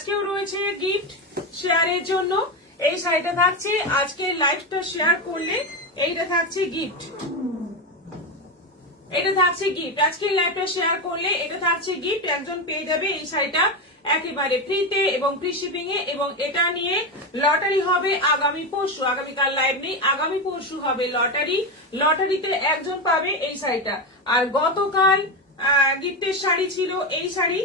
আজকেও রয়েছে গিফট শেয়ারের জন্য। এই শাড়িটা থাকছে, আজকে লাইভটা শেয়ার করলে এইটা থাকছে গিফট। এটা থাকছে গিফট, আজকের লাইভটা শেয়ার করলে এটা থাকছে গিফট। একজন পেয়ে যাবে এই শাড়িটা একেবারে ফ্রিতে এবং ফ্রি শিপিং এ। এবং এটা নিয়ে লটারি হবে আগামী পরশু, আগামীকাল লাইভ নেই, আগামী পরশু হবে লটারি। লটারিতে একজন পাবে এই শাড়িটা। আর গতকাল গিফটের শাড়ি ছিল এই শাড়ি,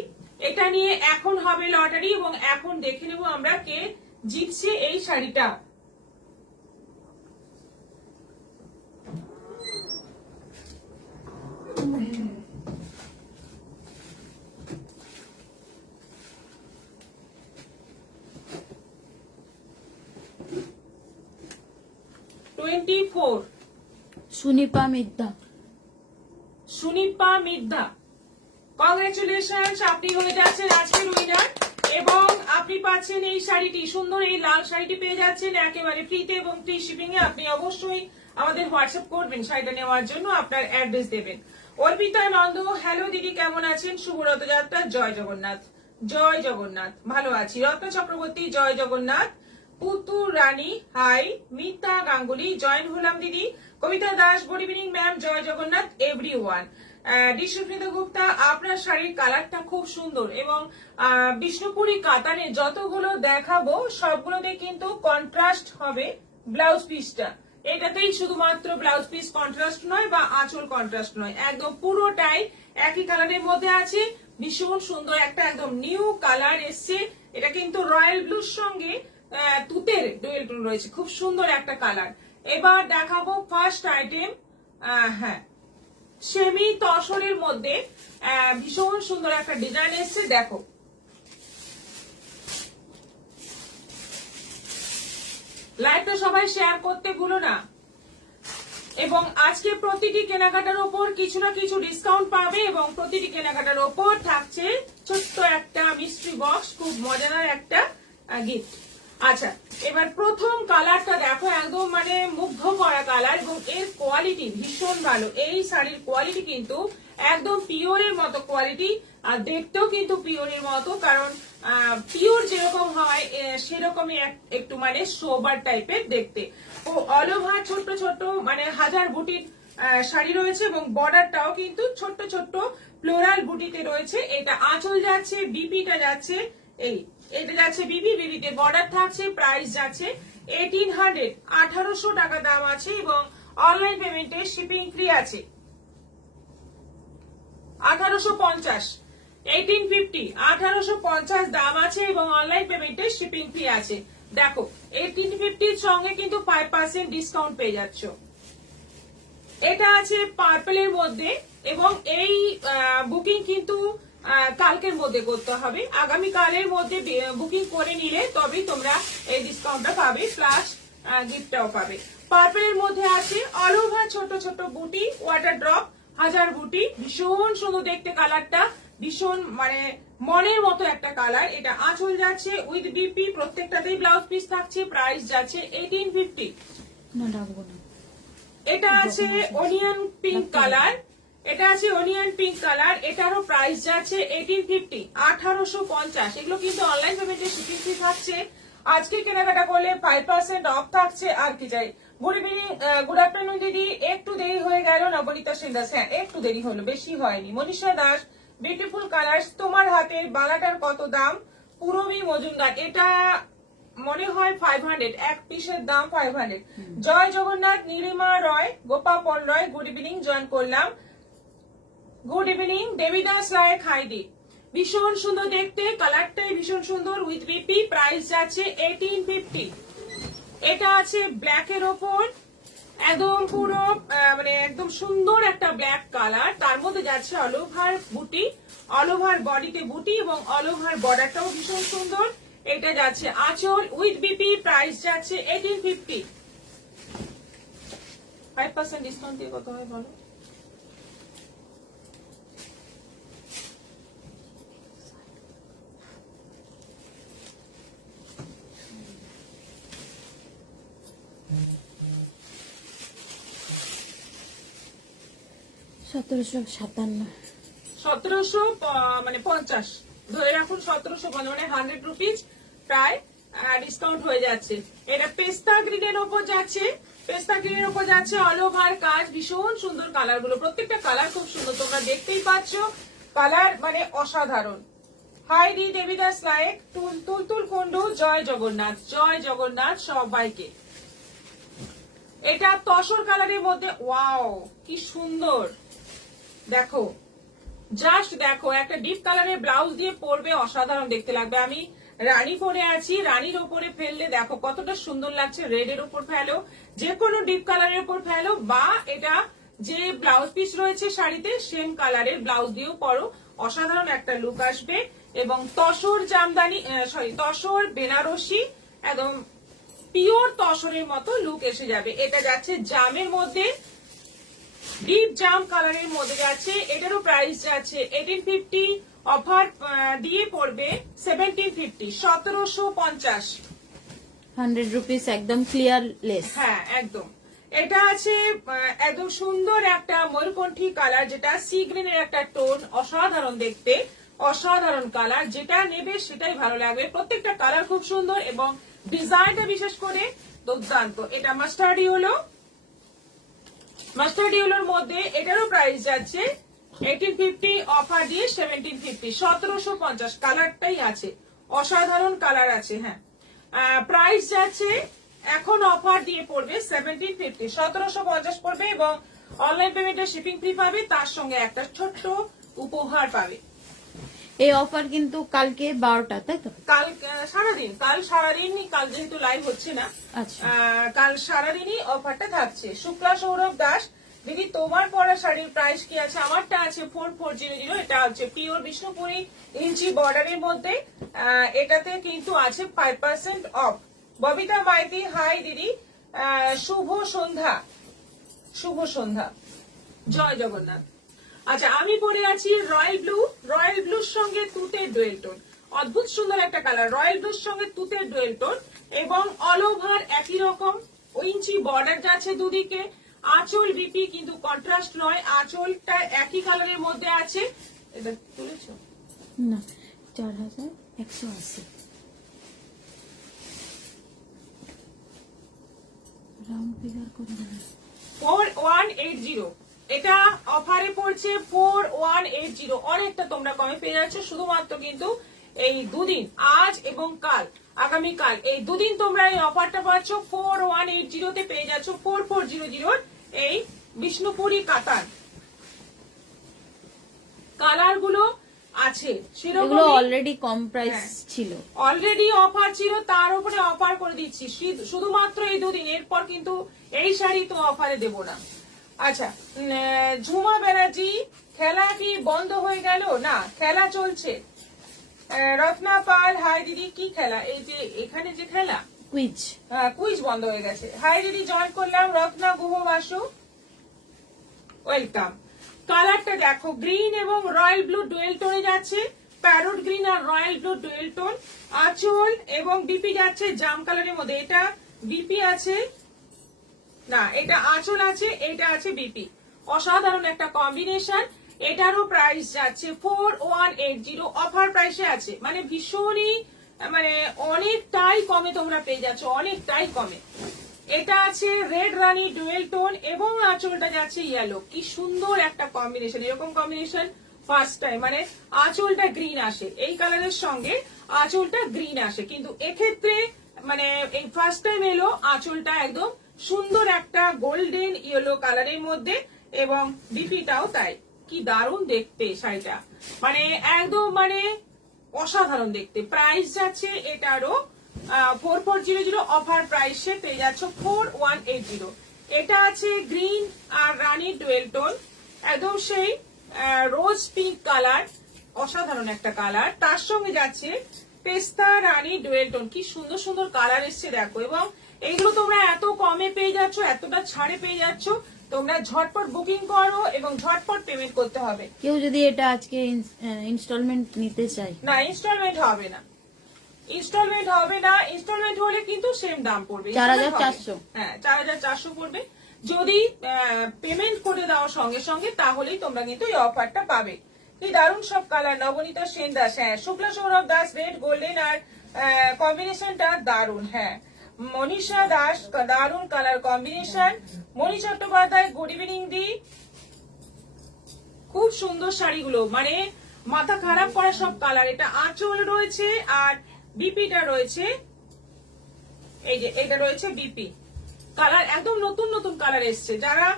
এটা নিয়ে এখন হবে লটারি এবং এখন দেখে নেব আমরা কে জিতছে এই শাড়িটা। সুনিপা মিদ্যা। সুনিপা মিদ্যা, কংগ্রেচুলেশনস, আপনি হয়ে যাচ্ছেন আজকের উইনার এবং আপনি পাচ্ছেন এই শাড়িটি, সুন্দর এই লাল শাড়িটি পেয়ে যাচ্ছেন একেবারে ফ্রিতে এবং ফ্রি শিপিং এ। আপনি অবশ্যই আমাদের হোয়াটসঅ্যাপ করবেন শাড়িটা নেওয়ার জন্য, আপনার অ্যাড্রেস দেবেন। অর্পিতা নন্দ, হ্যালো দিদি, কেমন আছেন? শুভ রথযাত্রা, জয় জগন্নাথ। জয় জগন্নাথ, ভালো আছি। রত্না চক্রবর্তী, জয় জগন্নাথ। পুতু রানী, হাই। মিতা গাঙ্গুলি, জয়েন হলাম দিদি। কবিতা দাস, গুড ইভিনিং ম্যাম, জয় জগন্নাথ এভরিওয়ান। বিষ্ণুপ্রিতা গুপ্তা, আপনার শাড়ির কালারটা খুব সুন্দর এবং বিষ্ণুপুরি কাতানে যতগুলো দেখাবো সবগুলোতে কিন্তু কন্ট্রাস্ট হবে ব্লাউজ পিসটা। এটাতেই শুধুমাত্র ব্লাউজ পিস কন্ট্রাস্ট নয় বা আঁচল কন্ট্রাস্ট নয়, একদম পুরোটাই একই কালারের মধ্যে আছে। ভীষণ সুন্দর একটা একদম নিউ কালার এসছে। এটা কিন্তু রয়্যাল ব্লুর সঙ্গে তুতের ডুয়েল টোন রয়েছে, খুব সুন্দর একটা কালার। এবার দেখাবো ফার্স্ট আইটেম, হ্যাঁ সেমি তসরের মধ্যে ভীষণ সুন্দর একটা ডিজাইন এসছে, দেখো। লাইভটা সবাই শেয়ার করতে ভুলো না। এবং আজকে প্রতিটি কেনাকাটার ওপর কিছু না কিছু ডিসকাউন্ট পাবে এবং প্রতিটি কেনাকাটার ওপর থাকছে ছোট্ট একটা মিস্ট্রি বক্স, খুব মজাদার একটা গিফট। আচ্ছা, এবার প্রথম কালারটা দেখো, একদম মানে মুগ্ধ করা কালার এবং এর কোয়ালিটি ভীষণ ভালো। এই শাড়ির কোয়ালিটি কিন্তু একদম পিওরের মতো কোয়ালিটি, আর দেখতেও কিন্তু পিওরের মতো, কারণ পিওর যেরকম হয় সেরকমই একটু মানে সোবার টাইপের দেখতে। ও অল ওভার ছোট্ট ছোট্ট মানে হাজার বুটির শাড়ি রয়েছে এবং বর্ডারটাও কিন্তু ছোট্ট ছোট্ট ফ্লোরাল বুটিতে রয়েছে। এটা আঁচল যাচ্ছে, বিপিটা যাচ্ছে, এটা যাচ্ছে বিবিতে বর্ডার থাকছে। প্রাইস যাচ্ছে 1800, 1800 টাকা দাম আছে এবং অনলাইন পেমেন্টে শিপিং ফ্রি আছে। 1850, 1850, 1850 দাম আছে এবং অনলাইন পেমেন্টে শিপিং ফ্রি আছে। দেখো 1850 এর সঙ্গে কিন্তু 5% ডিসকাউন্ট পেয়ে যাচ্ছ। এটা আছে পার্পলের মধ্যে এবং এই বুকিং কিন্তু কালকের মধ্যে করতে হবে, আগামী কালের মধ্যে বুকিং করে নিলে তবেই তোমরা এই ডিসকাউন্টটা পাবে, প্লাস গিফটটাও পাবে। পার্পলের মধ্যে আছে অল ওভার ছোট ছোট বুটি, ওয়াটার ড্রপ, হাজার বুটি, ভীষণ সুন্দর দেখতে কালারটা, ভীষণ মানে মনের মতো একটা কালার। এটা আঁচল যাচ্ছে উইথ বিপি, প্রত্যেকটাতেই ব্লাউজ পিস থাকছে। প্রাইস যাচ্ছে 1850। এটা আছে অনিয়ন পিঙ্ক কালার, এটা আছে অনিয়ন পিঙ্ক কালার, এটারও প্রাইস যাচ্ছে 1850, 1850। এগুলো কিন্তু অনলাইন পেমেন্টে শিপিং ফ্রি থাকছে। আজকে কেনাকাটা করলে 5% অফ থাকছে। আর কি চাই? গুড ইভিনিং, গুড আফটারনুন দিদি, একটু দেরি হয়ে গেল। নবনীতা সেন দাস, হ্যাঁ একটু দেরি হলো, বেশি হয়নি। মনীষা দাস, বিউটিফুল কালার্স, তোমার হাতের বালাটার কত দাম? পুরবী মজুমদার, এটা মনে হয় 500, এক পিসের দাম 500। জয় জগন্নাথ, নীলিমা রয়, গোপাপল রয়, গুড ইভিনিং, জয়েন করলাম। গুড ইভিনিং, দেবিদাস রায়, খাইদি, ভীষণ সুন্দর দেখতে, কালারটাই ভীষণ সুন্দর উইথ বিপি। প্রাইস যাচ্ছে 1850। এটা আছে ব্ল্যাক এর ওপর, একদম পুরো মানে একদম সুন্দর একটা ব্ল্যাক কালার, তার মধ্যে যাচ্ছে অল ওভার বুটি, অল ওভার বডিতে বুটি এবং অল ওভার বর্ডারটাও ভীষণ সুন্দর। এটা যাচ্ছে আঁচল উইথ বিপি। প্রাইস যাচ্ছে 1850। 5% ডিসকাউন্ট দিয়ে কত হয় বলো? সতেরোশো 57, 1700 মানে 50, ধরে রাখুন 1750, মানে 100 রুপিস প্রায় ডিসকাউন্ট হয়ে যাচ্ছে। এটা পেস্তা গ্রিনের ওপর যাচ্ছে, পেস্তা গ্রিনের ওপর যাচ্ছে অল ওভার কাজ। ভীষণ সুন্দর কালার গুলো, প্রত্যেকটা কালার খুব সুন্দর, তোমরা দেখতেই পাচ্ছ। কালার মানে অসাধারণ। হাই রি দেবীদাস লায়েক, তুলতুল কুন্ডু, জয় জগন্নাথ, জয় জগন্নাথ সবাইকে। এটা তসর কালারের মধ্যে, ওয়াও কি সুন্দর, দেখো জাস্ট দেখো, একটা ডিপ কালারের ব্লাউজ দিয়ে পরবে, অসাধারণ দেখতে লাগবে। আমি রানী পরে আছি, রানীর ওপরে ফেললে দেখো কতটা সুন্দর লাগছে। রেড এর ওপর ফেলো, যে কোনো ডিপ কালারের উপর ফেলো, বা এটা যে ব্লাউজ পিস রয়েছে শাড়িতে সেম কালারের ব্লাউজ দিয়েও পরো, অসাধারণ একটা লুক আসবে। এবং তসর জামদানি, সরি তসর বেনারসি, একদম পিওর তসরের মতো লুক এসে যাবে। এটা যাচ্ছে জামের মধ্যে, ডিপ জাম কালারের মধ্যে যাচ্ছে। এটারও প্রাইস যাচ্ছে 1850, অফার দিয়ে পড়বে 1750, 1750। 100 রুপিস একদম ক্লিয়ার লেস। হ্যাঁ একদম। এটা আছে একদম সুন্দর একটা ময়ূরকণ্ঠী কালার, যেটা সি গ্রিনের একটা টোন, অসাধারণ দেখতে, অসাধারণ কালার। যেটা নেবে সেটাই ভালো লাগবে, প্রত্যেকটা কালার খুব সুন্দর এবং ডিজাইনটা বিশেষ করে দুর্দান্ত। এটা মাস্টার্ড ইয়েলো, মাস্টার্ড ইয়েলোর মধ্যে এটারও প্রাইস যাচ্ছে 1850, অফার দিয়ে 1750, 1750। কালারটাই আছে, অসাধারণ কালার আছে। হ্যাঁ প্রাইস যাচ্ছে এখন অফার দিয়ে পড়বে 1750, 1750 পড়বে এবং অনলাইন পেমেন্টে শিপিং ফ্রি পাবে, তার সঙ্গে একটা ছোট্ট উপহার পাবে। এই অফার কিন্তু কালকে 12টা, তাই তো? কাল সারাদিন, কাল সারাদিনই, কাল যেহেতু লাইভ হচ্ছে না, আচ্ছা, কাল সারাদিনই অফারটা থাকছে। শুক্লা সৌরভ দাস, দিদি তোমার পরা শাড়ির প্রাইস কি আছে? আমারটা আছে 4400, এটা হচ্ছে পিওর বিষ্ণুপুরি ইঞ্চি বর্ডারের মধ্যে, এটাতে কিন্তু আছে 5% অফ। ববিতা মাইতি, হাই দিদি, শুভ সন্ধ্যা, শুভ সন্ধ্যা, জয় জগন্নাথ। আচ্ছা আমি পরে আছি রয়্যাল ব্লু, রয়্যাল ব্লুর সঙ্গে তুতের ডুয়েল টোন, অদ্ভুত সুন্দর একটা কালার, রয়্যাল ব্লুর সঙ্গে তুতের ডুয়েল টোন এবং অল ওভার একই রকম ইঞ্চি বর্ডার যাচ্ছে দুদিকে। আঁচল বিপি কিন্তু কন্ট্রাস্ট নয়, আঁচলটা একই কালারের মধ্যে আছে। এটা তুলেছো না 4180 রাউন্ড ফিগার করে দেবেন। 4180, এটা অফারে পড়ছে 4180, অনেকটা তোমরা কমে পেয়ে যাচ্ছ। শুধুমাত্র কিন্তু এই দুদিন, আজ এবং কাল, আগামীকাল, এই দুদিন তোমরা এই অফারটা পাচ্ছ। 4180 তে পেয়ে যাচ্ছ 4400 এই বিষ্ণুপুরি কাতান। কালার গুলো আছে এগুলো অলরেডি কম প্রাইস ছিল, অলরেডি অফার ছিল, তার উপরে অফার করে দিচ্ছি শুধুমাত্র এই দুদিন, এরপর কিন্তু এই শাড়ি তো অফারে দেব না। আচ্ছা ঝুমা ব্যানার্জি, খেলা কি বন্ধ হয়ে গেল? না, খেলা চলছে। রত্না পাল, হাই দিদি, কি খেলা? এই যে এখানে যে খেলা, কুইজ, কুইজ বন্ধ হয়ে গেছে। হাই দিদি জয়েন করলাম। রত্না গুহ বাসু, ওয়েলকাম। কালারটা দেখো, গ্রিন এবং রয়্যাল ব্লু ডুয়েল টোনে যাচ্ছে, প্যারোট গ্রিন আর রয়্যাল ব্লু ডুয়েল টোন। আঁচল এবং বিপি যাচ্ছে জাম কালারের মধ্যে, এটা বিপি আছে না, এটা আঁচল আছে, এটা আছে বিপি, অসাধারণ একটা কম্বিনেশন। এটারও প্রাইস যাচ্ছে 4180, অফার প্রাইসে আছে, মানে ভীষণই, মানে অনেকটাই কমে তোমরা পেয়ে যাচ্ছ, অনেকটাই কমে। এটা আছে রেড রানী ডুয়েল টোন এবং আঁচলটা যাচ্ছে ইয়েলো। কি সুন্দর একটা কম্বিনেশন, এরকম কম্বিনেশন ফার্স্ট টাইম, মানে আঁচলটা গ্রিন আসে, এই কালারের সঙ্গে আঁচলটা গ্রিন আসে, কিন্তু এক্ষেত্রে মানে এই ফার্স্ট টাইম এলো আঁচলটা একদম সুন্দর একটা গোল্ডেন ইয়েলো কালারের মধ্যে এবং বিপিটাও তাই। কি দারুণ দেখতে শাড়িটা, মানে একদম মানে অসাধারণ দেখতে। প্রাইস যাচ্ছে এটারও 4400, অফার প্রাইসে পেয়ে যাচ্ছ 4180। এটা আছে গ্রিন আর রানী ডুয়েল টোন, একদম সেই রোজ পিঙ্ক কালার, অসাধারণ একটা কালার। তার সঙ্গে যাচ্ছে পেস্তা রানী ডুয়েল টোন, কি সুন্দর সুন্দর কালার এসছে দেখো। এবং এইগুলো তোমরা এত কমে পেয়ে যাচ্ছ, এতটা ছাড়ে পেয়ে যাচ্ছ, তোমরা ঝটপট বুকিং করো এবং ঝটপট পেমেন্ট করতে হবে। কেউ যদি এটা আজকে ইনস্টলমেন্ট নিতে চায়, না ইনস্টলমেন্ট হবে না, ইনস্টলমেন্ট হবে না, ইনস্টলমেন্ট হলে কিন্তু সেম দাম পড়বে, 4400। হ্যাঁ 4400 পড়বে। যদি পেমেন্ট করে দেওয়ার সঙ্গে সঙ্গে, তাহলেই তোমরা কিন্তু এই অফারটা পাবে। কি দারুণ সব কালার। নবনীতা সেন দাস, হ্যাঁ শুক্লা সৌরভ দাস, রেড গোল্ডেন আর কম্বিনেশনটা দারুণ। হ্যাঁ মনীষা দাস, দারুণ কালার কম্বিনেশন। মণি চট্টোপাধ্যায়, গুড ইভিনিং দি। খুব সুন্দর শাড়িগুলো, মানে মাথা খারাপ করা সব কালার। এটা আঁচল রয়েছে আর বিপিটা রয়েছে, এই যে এটা রয়েছে বিপি কালার, একদম নতুন নতুন কালার এসছে। যারা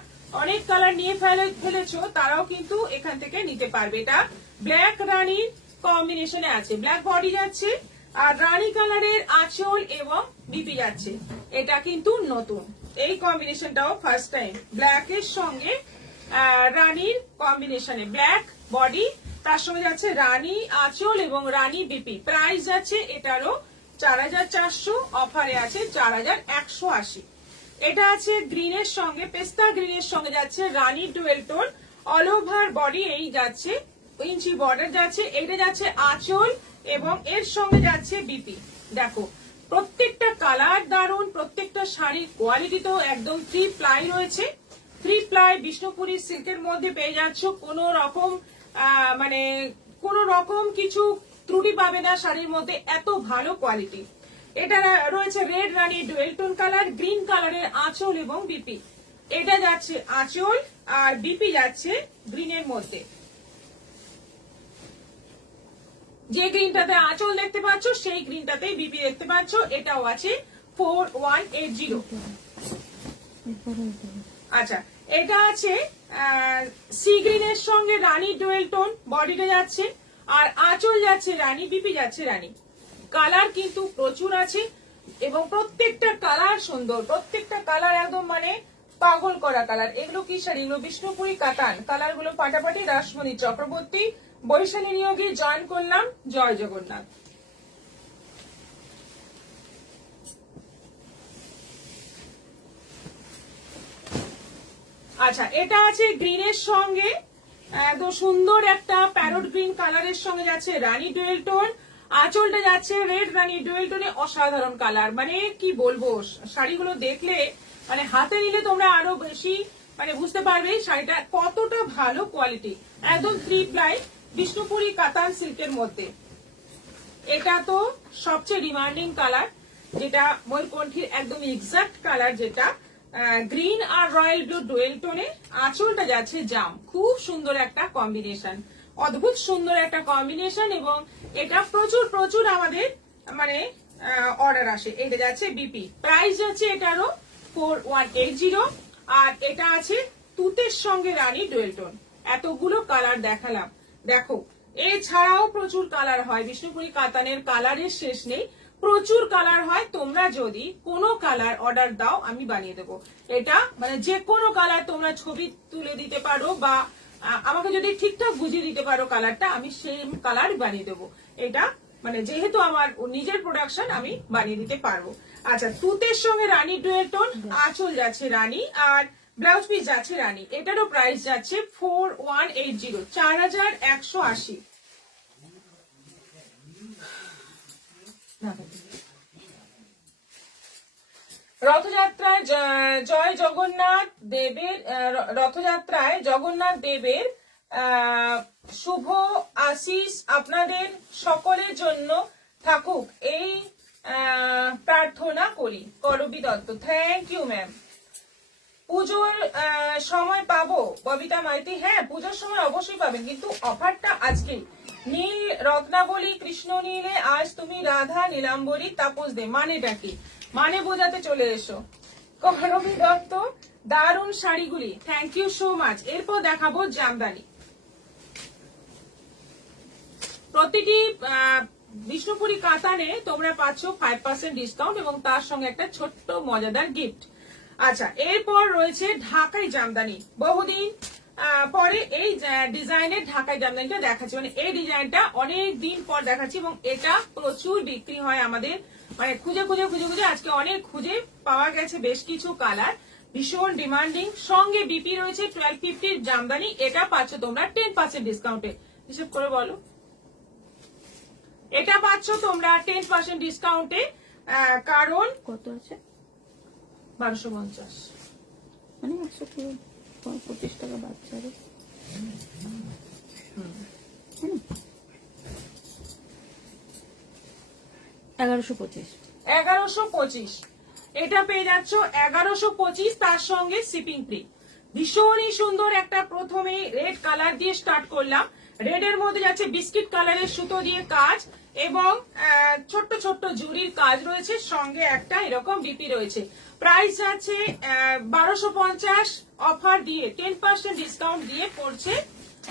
অনেক কালার নিয়ে ফেলেছো তারাও কিন্তু এখান থেকে নিতে পারবে। এটা ব্ল্যাক রানীর কম্বিনেশনে আছে, ব্ল্যাক বডি যাচ্ছে আর রানী কালারের আঁচল এবং বিপি যাচ্ছে। এটা কিন্তু নতুন, এই কম্বিনেশনটাও ফার্স্ট টাইম। ব্ল্যাক এর সঙ্গে রানীর কম্বিনেশনে, ব্ল্যাক বডি তার সঙ্গে যাচ্ছে রানী আঁচল এবং রানী বিপি। প্রাইস যাচ্ছে এটারও 4400, অফারে আছে 4180। এটা আছে গ্রিনের সঙ্গে, পেস্তা গ্রিনের সঙ্গে যাচ্ছে রানী dual tone, all over body এই যাচ্ছে, ইঞ্চি বর্ডার যাচ্ছে। এটা যাচ্ছে আঁচল এবং এর সঙ্গে যাচ্ছে বিপি। দেখো প্রত্যেকটা কালার দারুন, প্রত্যেকটা শাড়ির কোয়ালিটি তো একদম 3 প্লাই রয়েছে। 3 প্লাই বিষ্ণুপুরি সিল্কের মধ্যে পেয়ে যাচ্ছ। কোনো রকম মানে কোনো রকম কিছু ত্রুটি পাবে না শাড়ির মধ্যে, এত ভালো কোয়ালিটি। এটা রয়েছে রেড রানী ডুয়েল টোন কালার, গ্রিন কালারের আঁচল এবং বিপি। এটা যাচ্ছে আঁচল আর বিপি যাচ্ছে গ্রিনের মধ্যে। যে গ্রিনটাতে আঁচল দেখতে পাচ্ছ সেই গ্রিনটাতেই বিপি দেখতে পাচ্ছ। এটাও আছে 4180। আচ্ছা এটা আছে সি গ্রিনের সঙ্গে রানী ডুয়েল টোন, বডিটা যাচ্ছে আর আঁচল যাচ্ছে রানী, বিপি যাচ্ছে রানী। কালার কিন্তু প্রচুর আছে এবং প্রত্যেকটা কালার সুন্দর, প্রত্যেকটা কালার একদম মানে পাগল করা কালার। এগুলো কি শাড়ি? এগুলো বিষ্ণুপুরি কাতান। কালার গুলো ফাটাফাটি। রাসমণি চক্রবর্তী, বৈশালী নিয়োগে জয়েন করলাম। জয় জগন্নাথ। আচ্ছা এটা আছে গ্রিনের সঙ্গে, একদম সুন্দর একটা প্যারট গ্রিন কালারের সঙ্গে যাচ্ছে রানী ডুয়েল টোন, আঁচলটা যাচ্ছে রেড রানী ডুয়েল টোনে। অসাধারণ কালার, মানে কি বলবো, শাড়িগুলো দেখলে মানে হাতে নিলে তোমরা আরো বেশি মানে বুঝতে পারবে শাড়িটা কতটা ভালো কোয়ালিটি। একদম 3 প্লাই বিষ্ণুপুরি কাতান সিল্কের মধ্যে। এটা তো সবচেয়ে ডিমান্ডিং কালার, যেটা ময়ূরকণ্ঠীর একদম এক্সাক্ট কালার, যেটা গ্রিন আর রয়্যাল ব্লু ডুয়েল টোনে। আঁচলটা যাচ্ছে জাম। খুব সুন্দর একটা কম্বিনেশন, অদ্ভুত সুন্দর একটা কম্বিনেশন। এবং এটা প্রচুর প্রচুর আমাদের মানে অর্ডার আসে। এটা যাচ্ছে বিপি, প্রাইস যাচ্ছে এটারও 4180। আর এটা আছে তুতের সঙ্গে রানী ডুয়েল টোন। এতগুলো কালার দেখালাম, দেখো এছাড়াও প্রচুর কালার হয়। বিষ্ণুপুরি কাতানের কালারের শেষ নেই, প্রচুর কালার হয়। তোমরা যদি কোনো কালার অর্ডার দাও আমি বানিয়ে দেবো। এটা মানে যে কোনো কালার তোমরা ছবি তুলে দিতে পারো বা আমাকে যদি ঠিকঠাক বুঝিয়ে দিতে পারো কালারটা, আমি সেই কালার বানিয়ে দেবো। এটা মানে যেহেতু আমার নিজের প্রোডাকশন, আমি বানিয়ে দিতে পারবো। আচ্ছা তুতের সঙ্গে রানী ডুয়েল টোন, আঁচল যাচ্ছে রানী আর ব্লাউজ পিস যাচ্ছে রানী। এটারও প্রাইস যাচ্ছে 4180, 4180। রথযাত্রায় জয় জগন্নাথ দেবের, রথযাত্রায় জগন্নাথ দেবের শুভ আশিস আপনাদের সকলের জন্য থাকুক, এই প্রার্থনা করি। করবী দত্ত, থ্যাংক ইউ ম্যাম। পুজোর সময় পাবো ববিতা মাইতি? হ্যাঁ পুজোর সময় অবশ্যই পাবেন, কিন্তু অফারটা আজকেই। নীল রত্নাবলী কৃষ্ণ নীলে আজ তুমি রাধা নীলাম্বরী তাপস দে, মানেটা কি? মানে বোঝাতে চলে এসো। করবী দত্ত, দারুণ শাড়িগুলি, থ্যাংক ইউ সো মাচ। এরপর দেখাবো জামদানি। প্রতিটি বিষ্ণুপুরি কাতানে তোমরা পাচ্ছ 5% ডিসকাউন্ট এবং তার সঙ্গে একটা ছোট্ট মজাদার গিফট। আচ্ছা এরপর রয়েছে ঢাকাই জামদানি। বহুদিন পরে এই ডিজাইনের ঢাকাই জামদানিটা দেখাচ্ছি, মানে এই ডিজাইনটা অনেক দিন পর দেখাচ্ছি এবং এটা প্রচুর বিক্রি হয় আমাদের, মানে খুঁজে খুঁজে খুঁজে খুঁজে আজকে অনেক খুঁজে পাওয়া গেছে বেশ কিছু কালার, ভীষণ ডিমান্ডিং। সঙ্গে বিপি রয়েছে 1250 জামদানি। এটা পাচ্ছ তোমরা 10% ডিসকাউন্টে। হিসেব করে বলো, এটা পাচ্ছ তোমরা 10% ডিসকাউন্টে। কারণ কত আছে? 1250, মানে 125 টাকা বাচ্চারে। 1125। 1125 এটা পেয়ে যাচ্ছ 1125, তার সঙ্গে শিপিং ফ্রি। ভীষণই সুন্দর একটা, প্রথমে রেড কালার দিয়ে স্টার্ট করলাম। রেড এর মধ্যে যাচ্ছে বিস্কিট কালারের সুতো দিয়ে কাজ এবং ছোট্ট ছোট্ট জুড়ির কাজ রয়েছে, সঙ্গে একটা এরকম বিপি রয়েছে। প্রাইস আছে 1250, অফার দিয়ে 10% ডিসকাউন্ট দিয়ে পড়ছে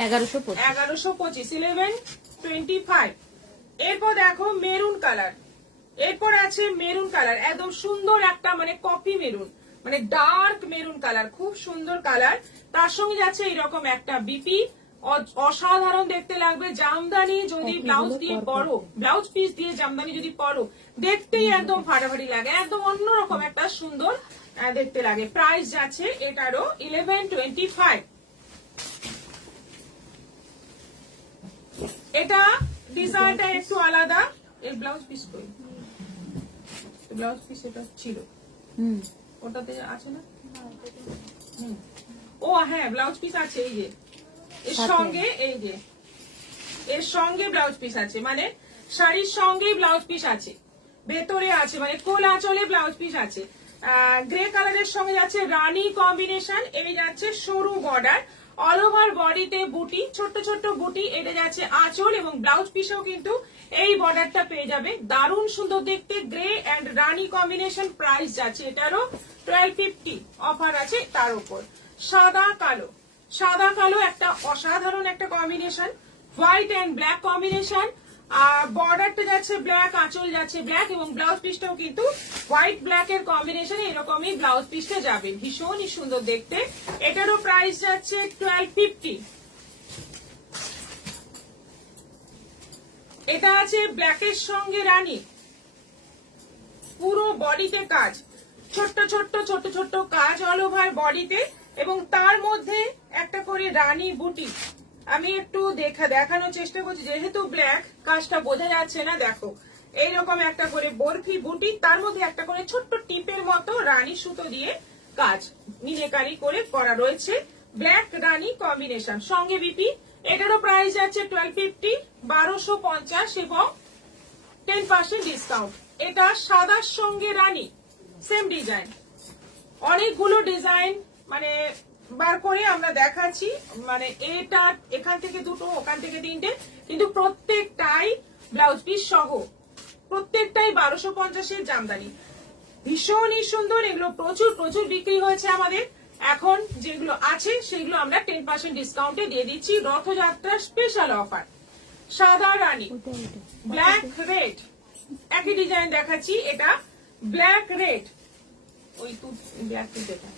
1125। 1125, 1125। এরপর দেখো মেরুন কালার, এরপর আছে মেরুন কালার, একদম সুন্দর একটা মানে কফি মেরুন, মানে ডার্ক মেরুন কালার, খুব সুন্দর কালার। তার সঙ্গে যাচ্ছে এরকম একটা বিপি, অসাধারণ দেখতে লাগবে। জামদানি যদি ব্লাউজ দিয়ে পরো, ব্লাউজ পিস দিয়ে জামদানি যদি পরো, দেখতেই একদম ফাটাফাটি লাগে, একদম অন্যরকম একটা সুন্দর দেখতে লাগে। প্রাইস যাচ্ছে এটারও 1125। এটা ডিজাইনটা একটু আলাদা। এর ব্লাউজ পিস কই? ব্লাউজ পিস এটা ছিল, ওটাতে আছে না? ও হ্যাঁ, ব্লাউজ পিস আছে, এই যে এর সঙ্গে, এই যে এর সঙ্গে ব্লাউজ পিস আছে, মানে শাড়ির সঙ্গেই ব্লাউজ পিস আছে, ভেতরে আছে, মানে কোল আঁচলে ব্লাউজ পিস আছে। গ্রে কালারের সঙ্গে যাচ্ছে রানী কম্বিনেশন, এই যাচ্ছে সরু বর্ডার, অল ওভার বডিতে বুটি, ছোট্ট ছোট্ট বুটি, এটা যাচ্ছে আঁচল এবং ব্লাউজ পিসেও কিন্তু এই বর্ডারটা পেয়ে যাবে। দারুণ সুন্দর দেখতে, গ্রে এন্ড রানী কম্বিনেশন। প্রাইস যাচ্ছে এটারও 1250, অফার আছে তার উপর। সাদা কালো, সাদা কালো একটা অসাধারণ একটা combination, white and black combination. আর বর্ডারটা যাচ্ছে ব্ল্যাক, আঁচল যাচ্ছে ব্ল্যাক এবং ব্লাউজ পিসটাও কিন্তু হোয়াইট ব্ল্যাক এর কম্বিনেশনে এরকমই ব্লাউজ পিসটা যাবে, ভীষণই সুন্দর দেখতে। এটারও প্রাইস যাচ্ছে 1250। এটা আছে ব্ল্যাকের সঙ্গে রানী, পুরো বডিতে কাজ, ছোট্ট ছোট্ট ছোট্ট ছোট্ট কাজ অল ওভার বডিতে, এবং তার মধ্যে একটা করে রানী বুটি। আমি একটু দেখানোর চেষ্টা করছি, যেহেতু ব্ল্যাক কাজটা বোঝা যাচ্ছে না। দেখো এইরকম একটা করে বরফি বুটি, তার মধ্যে একটা করে ছোট্ট টিপের মতো রানী সুতো দিয়ে কাজ মিনেকারি করে করা রয়েছে, ব্ল্যাক রানী কম্বিনেশন, সঙ্গে বিপি। এটারও প্রাইস আছে 1250, 1250 এবং 10% ডিসকাউন্ট। এটা সাদার সঙ্গে রানী, সেম ডিজাইন, অনেকগুলো ডিজাইন মানে বার করে আমরা দেখাচ্ছি, মানে এটা এখান থেকে দুটো, ওখান থেকে তিনটে, কিন্তু প্রত্যেকটাই ব্লাউজ পিস সহ, প্রত্যেকটাই 1250-এর জামদানি, ভীষণই সুন্দর। এগুলো প্রচুর প্রচুর বিক্রি হয়েছে আমাদের, এখন যেগুলো আছে সেগুলো আমরা 10% ডিসকাউন্টে দিয়ে দিচ্ছি, রথযাত্রার স্পেশাল অফার। সাদা রানী, ব্ল্যাক রেড, একই ডিজাইন দেখাচ্ছি, এটা ব্ল্যাক রেড, ওই তো ব্ল্যাক যেটা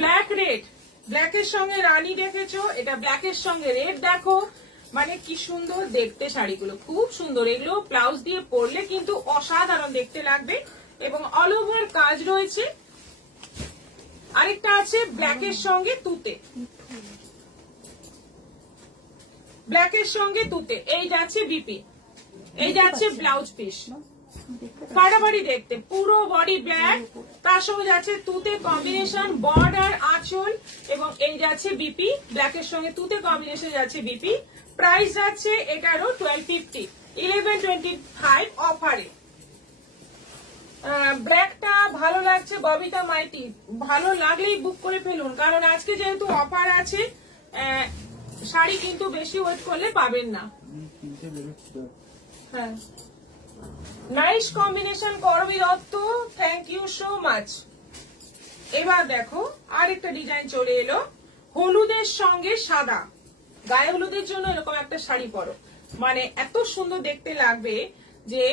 ব্ল্যাক রেড, ব্ল্যাকের সঙ্গে রানী দেখেছো, এটা ব্ল্যাকের সঙ্গে রেড। দেখো মানে কি সুন্দর দেখতে, শাড়িগুলো খুব সুন্দর, এগুলো ব্লাউজ দিয়ে পরলে কিন্তু অসাধারণ দেখতে লাগবে এবং অল ওভার কাজ রয়েছে। আরেকটা আছে ব্ল্যাকের সঙ্গে তুতে, ব্ল্যাকের সঙ্গে তুতে, এই যাচ্ছে বিপি, এই যাচ্ছে ব্লাউজ পিস, ফাটাফাটি দেখতে, পুরো বডি ব্ল্যাক, তার সঙ্গে যাচ্ছে তুতে কম্বিনেশন, বর্ডার আঁচল এবং এই যাচ্ছে বিপি, ব্ল্যাকের সঙ্গে তুতে কম্বিনেশন যাচ্ছে বিপি। প্রাইস যাচ্ছে এটারও 1250, 1125 অফারে। ব্ল্যাকটা ভালো লাগছে ববিতা মাইতি, ভালো লাগলেই বুক করে ফেলুন, কারণ আজকে যেহেতু অফার আছে, শাড়ি কিন্তু বেশি ওয়েট করলে পাবেন না। হ্যাঁ, নাইস কম্বিনেশন করবি Dutta, thank you so much. এবার দেখো আরেকটা ডিজাইন চলে এলো, হলুদের সঙ্গে সাদা, গায়ে হলুদের জন্য এরকম একটা শাড়ি পরো, মানে এত সুন্দর দেখতে লাগবে যে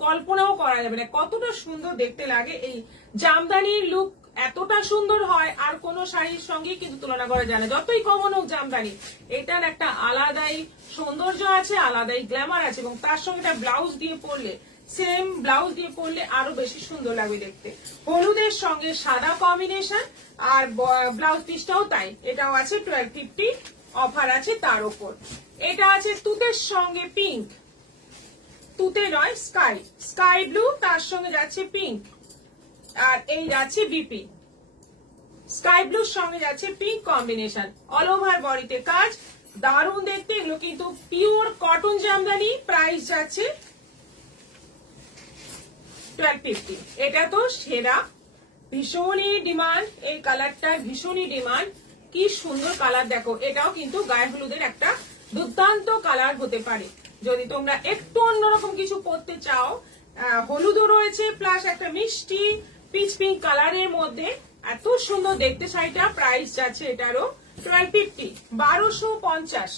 কল্পনাও করা যাবে না কতটা সুন্দর দেখতে লাগে। এই জামদানির লুক এতটা সুন্দর হয় আর কোন শাড়ির সঙ্গে কিন্তু তুলনা করা যায় না, যতই কমন হোক জামদানি, এটার একটা আলাদাই সৌন্দর্য আছে, আলাদাই গ্ল্যামার আছে, এবং তার সঙ্গে একটা ব্লাউজ দিয়ে পরলে, সেম ব্লাউজ দিয়ে পরলে আরো বেশি সুন্দর লাগবে দেখতে। হলুদের সঙ্গে সাদা কম্বিনেশন আর ব্লাউজ পিসটাও তাই, এটাও আছে 1250, অফার আছে তার উপর। এটা আছে তুতের সঙ্গে পিঙ্ক, তুতে নয় স্কাই, স্কাই ব্লু, তার সঙ্গে যাচ্ছে পিঙ্ক, আর এই যাচ্ছে বিপি, স্কাই ব্লুর সঙ্গে যাচ্ছে পিঙ্ক কম্বিনেশন, অল ওভার বডিতে কাজ, দারুণ দেখতে। এগুলো কিন্তু পিওর কটন জামদানি, প্রাইস যাচ্ছে 1250। এটা তো সেরা, ভীষণই ডিমান্ড, এই কালারটার ভীষণই ডিমান্ড। কি সুন্দর কালার দেখো, এটাও কিন্তু গায়ে হলুদের একটা দুর্দান্ত কালার হতে পারে যদি তোমরা একটু অন্যরকম কিছু পরতে চাও। হলুদও রয়েছে প্লাস একটা মিষ্টি পিচ পিঙ্ক কালারের মধ্যে, এত সুন্দর দেখতে শাড়িটা। প্রাইস যাচ্ছে এটারও 1250, 1250।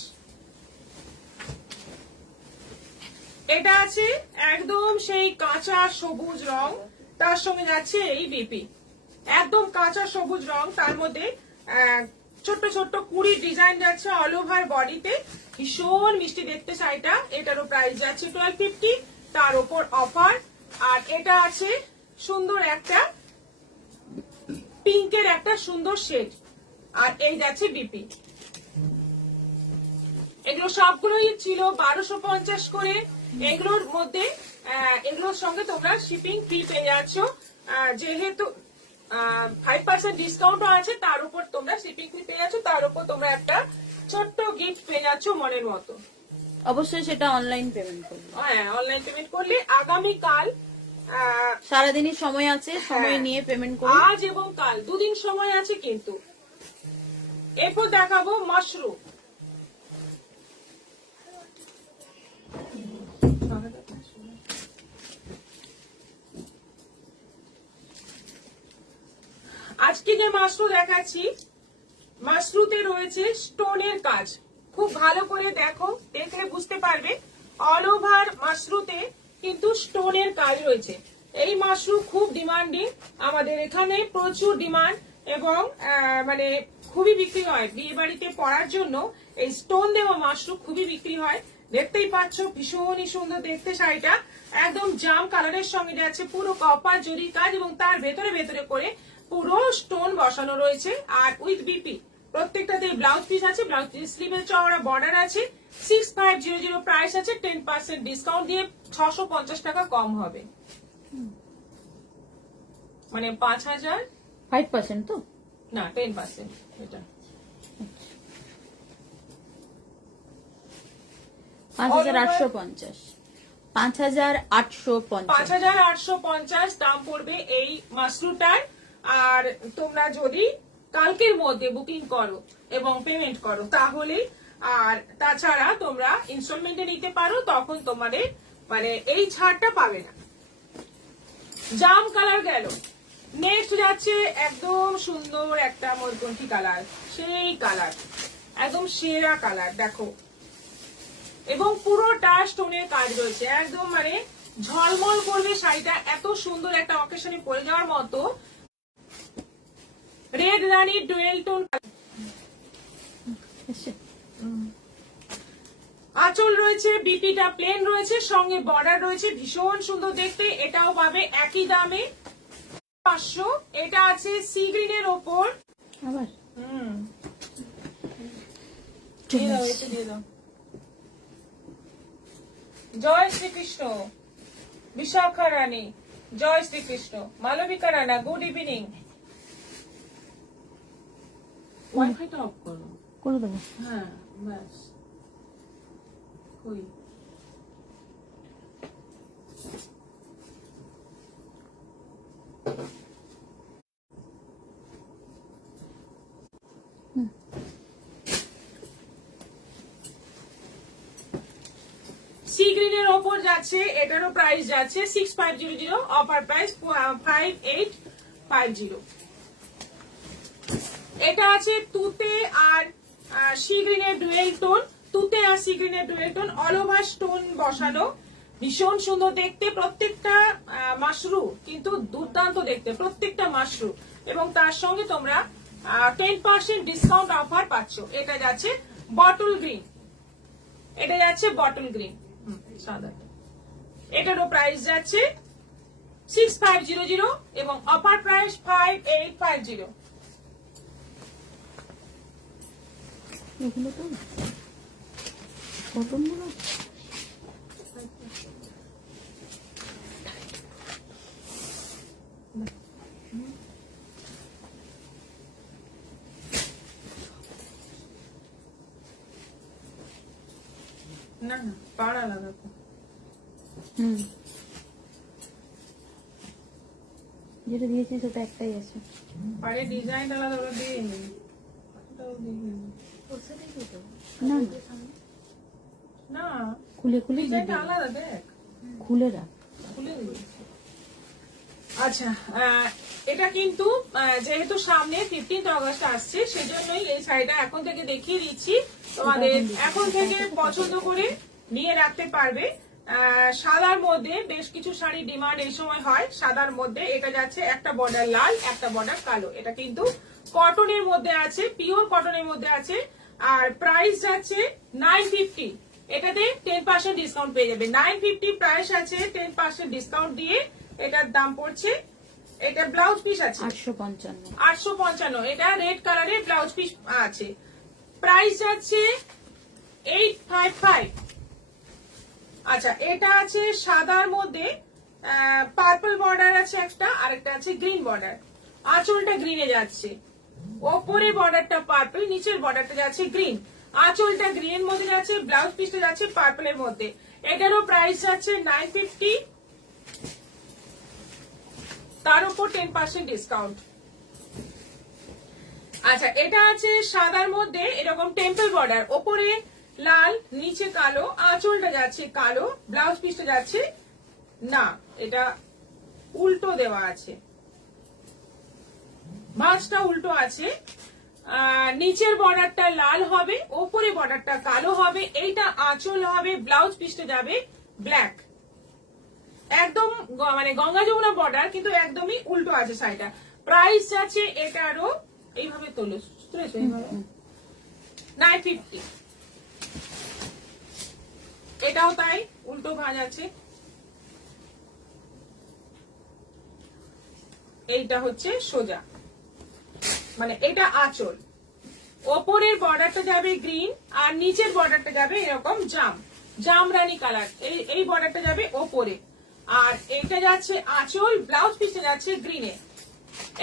এটা আছে একদম সেই কাঁচা সবুজ রং, তার সঙ্গে যাচ্ছে এই বিপি, একদম কাঁচা সবুজ রং, তার মধ্যে ছোট্ট ছোট্ট কুড়ি ডিজাইন যাচ্ছে অল ওভার বডিতে, ভীষণ মিষ্টি দেখতে শাড়িটা। এটারও প্রাইস যাচ্ছে 1250, তার উপর অফার। আর এটা আছে সুন্দর একটা পিঙ্কের একটা সুন্দর শেড, আর এই যাচ্ছে বিপি। এগুলো সবগুলোই ছিল 1250 করে। এগুলোর মধ্যে এগুলোর সঙ্গে তোমরা শিপিং ফ্রি পেয়ে যাচ্ছ, যেহেতু 5% ডিসকাউন্টও আছে, তার উপর তোমরা শিপিং ফ্রি পেয়ে যাচ্ছ, তার উপর তোমরা একটা ছোট্ট গিফট পেয়ে যাচ্ছ মনের মতো। অবশ্যই সেটা অনলাইন পেমেন্ট করবে। হ্যাঁ, অনলাইন পেমেন্ট করলে। আগামীকাল সারাদিনই সময় আছে, সময় নিয়ে পেমেন্ট করুন। আজ এবং কাল দুদিন সময় আছে কিন্তু। এরপর দেখাবো মাশরুম। আজকে যে মাশরু দেখাচ্ছি, মাশরুতে রয়েছে স্টোনের কাজ, খুব ভালো করে দেখো, দেখলে বুঝতে পারবে। অল ওভার মাশরুতে কিন্তু স্টোনের কাজ রয়েছে। এই মাশরু খুব ডিমান্ডিং, আমাদের এখানে প্রচুর ডিমান্ড, এবং মানে খুবই বিক্রি হয়। বিয়ে বাড়িতে পরার জন্য এই স্টোন দেওয়া মাশরু খুবই বিক্রি হয়। দেখতেই পাচ্ছ ভীষণই সুন্দর দেখতে শাড়িটা, একদম জাম কালারের সঙ্গে যাচ্ছে পুরো কপার জরির কাজ, এবং তার ভেতরে ভেতরে করে পুরো স্টোন বসানো রয়েছে। আর উইথ বিপি, প্রত্যেকটাতে ব্লাউজ পিস আছে, ব্লাউজ পিস স্লিভের চওড়া বর্ডার আছে। 6500 প্রাইস আছে, 10% ডিসকাউন্ট দিয়ে 650 টাকা কম হবে, মানে 5000। 5% তো না, 10% এটা। 5850, 5850, 5850 দাম পড়বে এই মাশরুটার। আর তোমরা যদি কালকের মধ্যে বুকিং করো এবং পেমেন্ট করো তাহলে, আর তাছাড়া তোমরা ইনস্টলমেন্টে নিতে পারো, তখন তোমাদের মানে এই ছাড়টা পাবে না। জাম কালার গেল। নেক্সট যাচ্ছে একদম সুন্দর একটা ময়ূরকণ্ঠী কালার, সেই কালার একদম সেরা কালার দেখো, এবং পুরোটা স্টোনের কাজ রয়েছে, একদম মানে ঝলমল করবে শাড়িটা, এত সুন্দর একটা অকেশনে পরে যাওয়ার মতো। রেড রানী ডুয়েল টোন। আঁচল রয়েছে, বিপিটা প্লেন রয়েছে, সঙ্গে বর্ডার রয়েছে, ভীষণ সুন্দর দেখতে। এটাও পাবে একই দামে 500। এটা আছে সি গ্রিনের ওপর। আবার দিয়ে দাও, এটা দিয়ে দাও। জয় শ্রীকৃষ্ণ, বিশাখা রানী, জয় শ্রীকৃষ্ণ। Malabika Rana, good evening. ওয়াইফাইটা অফ করো। করে দেবো। হ্যাঁ, ব্যাস। কই সি গ্রিনের ওপর যাচ্ছে, এটারও প্রাইস যাচ্ছে 6500, অফার প্রাইস 5850। এটা আছে তুতে আর সি গ্রিনের ডুয়েল টোন, তুতে আর সি গ্রিনের dual tone, all over stone বসানো, ভীষণ সুন্দর দেখতে। প্রত্যেকটা মাশরু কিন্তু দুর্দান্ত দেখতে, প্রত্যেকটা মাশরু, এবং তার সঙ্গে তোমরা 10% ডিসকাউন্ট অফার পাচ্ছ। এটা যাচ্ছে বটল গ্রিন, এটা যাচ্ছে বটল গ্রিন সাদা। এটারও প্রাইস যাচ্ছে 6500 এবং অফার প্রাইস 5850। এগুলো তো কটনগুলো পাড় আলাদা তো। হুম, যেটা দিয়েছিস ওটা একটাই আছে। পাড়ের ডিজাইন আলাদা, ওরা দিয়ে নি। না না, খুলে খুলে দিয়ে ডিজাইনটা দে। আলাদা, দেখ খুলে রাখ। খুলে দিয়েছি। আচ্ছা, এটা কিন্তু যেহেতু সামনে 15 আগস্ট আসছে, সেজন্যই এই শাড়িটা এখন থেকে দেখিয়ে দিচ্ছি তোমাদের। এখন থেকে পছন্দ করে নিয়ে রাখতে পারবে। সাদার মধ্যে বেশ কিছু শাড়ি ডিমান্ড এই সময় হয়। সাদার মধ্যে এটা যাচ্ছে একটা বর্ডার লাল, একটা বর্ডার কালো। এটা কিন্তু কটনের মধ্যে আছে, পিওর কটনের মধ্যে আছে। আর প্রাইস যাচ্ছে 950। এটাতে 10% ডিসকাউন্ট পেয়ে যাবে। 950 প্রাইস আছে, 10% ডিসকাউন্ট দিয়ে এটার দাম পড়ছে। এটা ব্লাউজ পিস আছে 855। 855। এটা রেড কালারের ব্লাউজ পিস আছে। প্রাইস যাচ্ছে 855। আচ্ছা, এটা আছে সাদার মধ্যে পার্পল বর্ডার আছে একটা, আর একটা আছে গ্রিন বর্ডার। আঁচলটা গ্রিনে যাচ্ছে, ওপরে বর্ডারটা পার্পল, নিচের বর্ডারটা যাচ্ছে গ্রিন। আঁচলটা গ্রিনের মধ্যে যাচ্ছে, ব্লাউজ পিসটা যাচ্ছে পার্পলের মধ্যে। এটারও প্রাইস যাচ্ছে 950, তার উপর 10% ডিসকাউন্ট। আচ্ছা, এটা আছে সাদার মধ্যে এরকম টেম্পল বর্ডার, ওপরে লাল, নিচে কালো, আঁচলটা যাচ্ছে কালো, ব্লাউজ পিসটা যাচ্ছে না, এটা উল্টো দেওয়া আছে, ভাঁজটা উল্টো আছে। নিচের বর্ডারটা লাল হবে, ওপরে বর্ডারটা কালো হবে। এইটা আঁচল হবে, ব্লাউজ পিসটা যাবে ব্ল্যাক। একদম মানে গঙ্গা যমুনা বর্ডার, কিন্তু একদমই উল্টো আছে শাড়িটা। প্রাইস আছে এটারও এইভাবে তুলেছো এইভাবে 950। এটাও তাই, উল্টো ভাঁজ আছে। এইটা হচ্ছে সোজা, মানে এটা আঁচল, ওপরের বর্ডারটা যাবে গ্রিন, আর নিচের বর্ডারটা যাবে এরকম জামরানি কালার। এই বর্ডারটা যাবে ওপরে, আর এটা যাচ্ছে আঁচল, ব্লাউজ পিসটা যাচ্ছে গ্রিনে।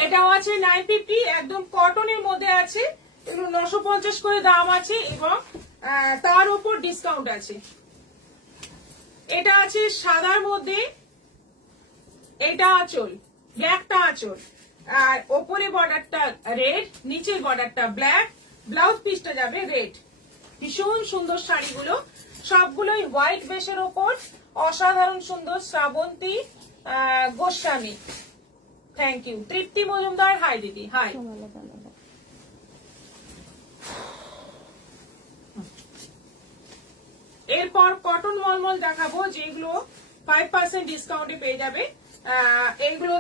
এটাও আছে 950, একদম কটনের মধ্যে আছে। এগুলো 950 করে দাম আছে, এবং তার উপর ডিসকাউন্ট আছে। এটা আছে সাদার মধ্যে, এটা আঁচল, ব্ল্যাকটা আঁচল, আর ওপরে বর্ডারটা রেড, নিচের বর্ডারটা ব্ল্যাক, ব্লাউজ পিসটা যাবে রেড। ভীষণ সুন্দর শাড়িগুলো, সবগুলোই হোয়াইট বেসের ওপর, অসাধারণ সুন্দর। Srabanti Goswami, thank you. Tripti Majumdar, hi দিদি, হাই। এরপর কটন মলমল দেখাবো, যেগুলো 5% ডিসকাউন্টে পেয়ে যাবে। এগুলো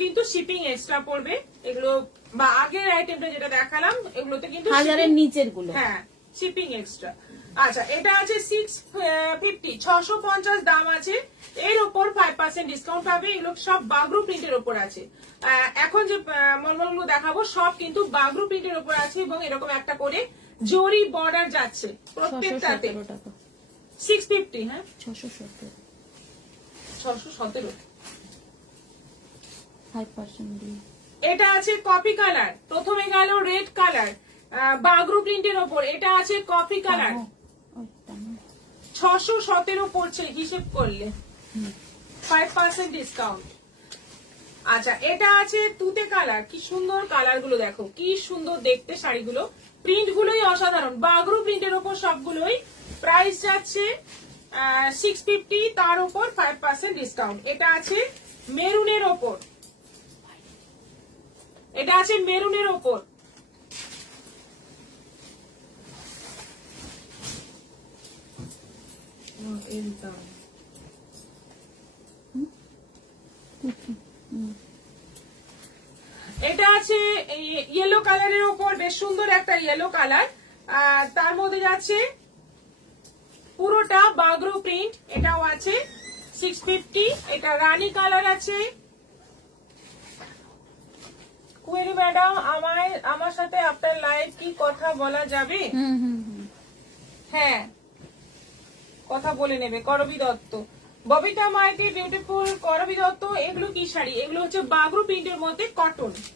কিন্তু শিপিং এক্সট্রা পড়বে। এগুলো বা আগের আইটেমটা যেটা দেখালাম, এগুলোতে কিন্তু হাজারের নিচের গুলো, হ্যাঁ, শিপিং এক্সট্রা। আচ্ছা, এটা আছে 650, 650 দাম আছে। এর উপর 5% ডিসকাউন্ট পাবে। এগুলো সব বাগরু প্রিন্টের উপর আছে। এখন যে মলমলগুলো দেখাবো সব কিন্তু বাগরু প্রিন্টের উপর আছে, এবং এরকম একটা করে জরি বর্ডার যাচ্ছে প্রত্যেকটাতে। 650, হ্যাঁ 617 617। 5% দিয়ে। এটা আছে কফি কালার, প্রথমে গেল রেড কালার, বাগরু প্রিন্টের ওপর। এটা আছে কফি কালার, 617 পড়ছে হিসেব করলে, 5% ডিসকাউন্ট। আচ্ছা, এটা আছে তুতে কালার। কি সুন্দর কালার গুলো দেখো, কি সুন্দর দেখতে শাড়িগুলো। প্রিন্ট গুলোই অসাধারণ, বাগরু প্রিন্টের ওপর সবগুলোই। প্রাইস যাচ্ছে 650, তার উপর 5% ডিসকাউন্ট। এটা আছে মেরুনের ওপর, এটা আছে মেরুনের ওপর। এটা আছে ইয়েলো কালারের ওপর, বেশ সুন্দর একটা ইয়েলো কালার। তার মধ্যে যাচ্ছে পুরোটা বাগরু প্রিন্ট। এটাও আছে 650। এটা রানী কালার আছে। কুয়েরি ম্যাডাম, আমার সাথে আপনার লাইভ কি কথা বলা যাবে? হ্যাঁ, কথা বলে নেবে। করবী দত্ত, ববিতা মাইতি, বিউটিফুল করবী দত্ত। এগুলো কি শাড়ি? এগুলো হচ্ছে বাগরু প্রিন্টের মধ্যে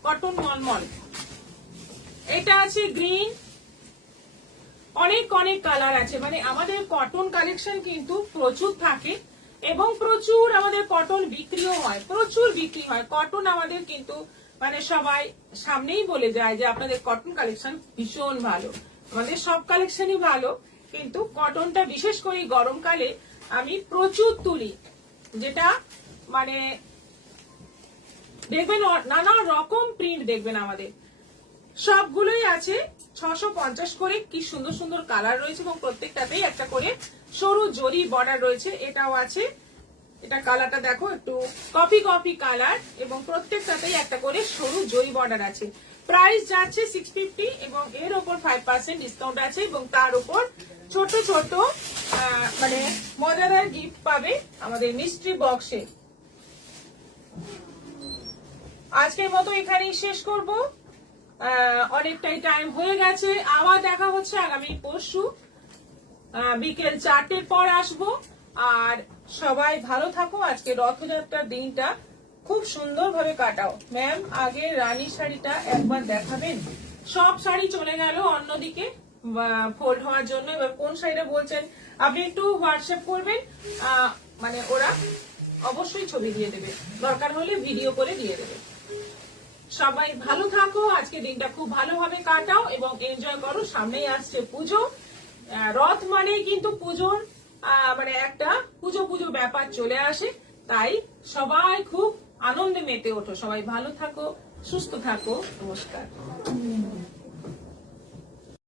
কটন মলমল। এটা আছে গ্রিন, অনেক অনেক কালার আছে, মানে আমাদের কটন কালেকশন কিন্তু প্রচুর থাকে এবং প্রচুর আমাদের কটন বিক্রিও হয়, প্রচুর বিক্রি হয় কটন। আমাদের কিন্তু মানে সবাই সামনেই বলে যায় যে আপনাদের কটন কালেকশন ভীষণ ভালো, আমাদের সব কালেকশনই ভালো, কিন্তু কটনটা বিশেষ করে গরমকালে আমি প্রচুর তুলি, যেটা মানে দেখবেন নানা রকম প্রিন্ট দেখবেন আমাদের সবগুলোই আছে 650 করে। কি সুন্দর সুন্দর কালার রয়েছে এবং প্রত্যেকটাতেই একটা করে সরু জরি বর্ডার রয়েছে। এটাও আছে, এটা কালারটা দেখো একটু কফি কফি কালার এবং প্রত্যেকটাতেই একটা করে সরু জরি বর্ডার আছে। প্রাইস যাচ্ছে 650 এবং এর উপর 5% ডিসকাউন্ট আছে এবং তার উপর ছোট ছোট মানে মজাদার গিফট পাবে আমাদের মিস্ট্রি বক্সে। আজকের মতো এখানেই শেষ করব, অনেকটাই টাইম হয়ে গেছে। আবার দেখা হচ্ছে আগামী পরশু বিকেল 4টের পর আসবো। আর সবাই ভালো থাকো, আজকে রথযাত্রার দিনটা খুব সুন্দরভাবে কাটাও। ম্যাম আগে রানী শাড়িটা একবার দেখাবেন, সব শাড়ি চলে গেল অন্যদিকে ফোল্ড হওয়ার জন্য। এবার কোন শাড়িটা বলছেন আপনি একটু হোয়াটসঅ্যাপ করবেন, মানে ওরা অবশ্যই ছবি দিয়ে দেবে, দরকার হলে ভিডিও করে দিয়ে দেবে। সবাই ভালো থাকো, আজকে দিনটা খুব ভালোভাবে কাটাও এবং এনজয় করো। সামনেই আসছে পুজো, রথ মানেই কিন্তু পুজোর মানে একটা পুজো পুজো ব্যাপার চলে আসে, তাই সবাই খুব আনন্দে মেতে ওঠো। সবাই ভালো থাকো, সুস্থ থাকো, নমস্কার।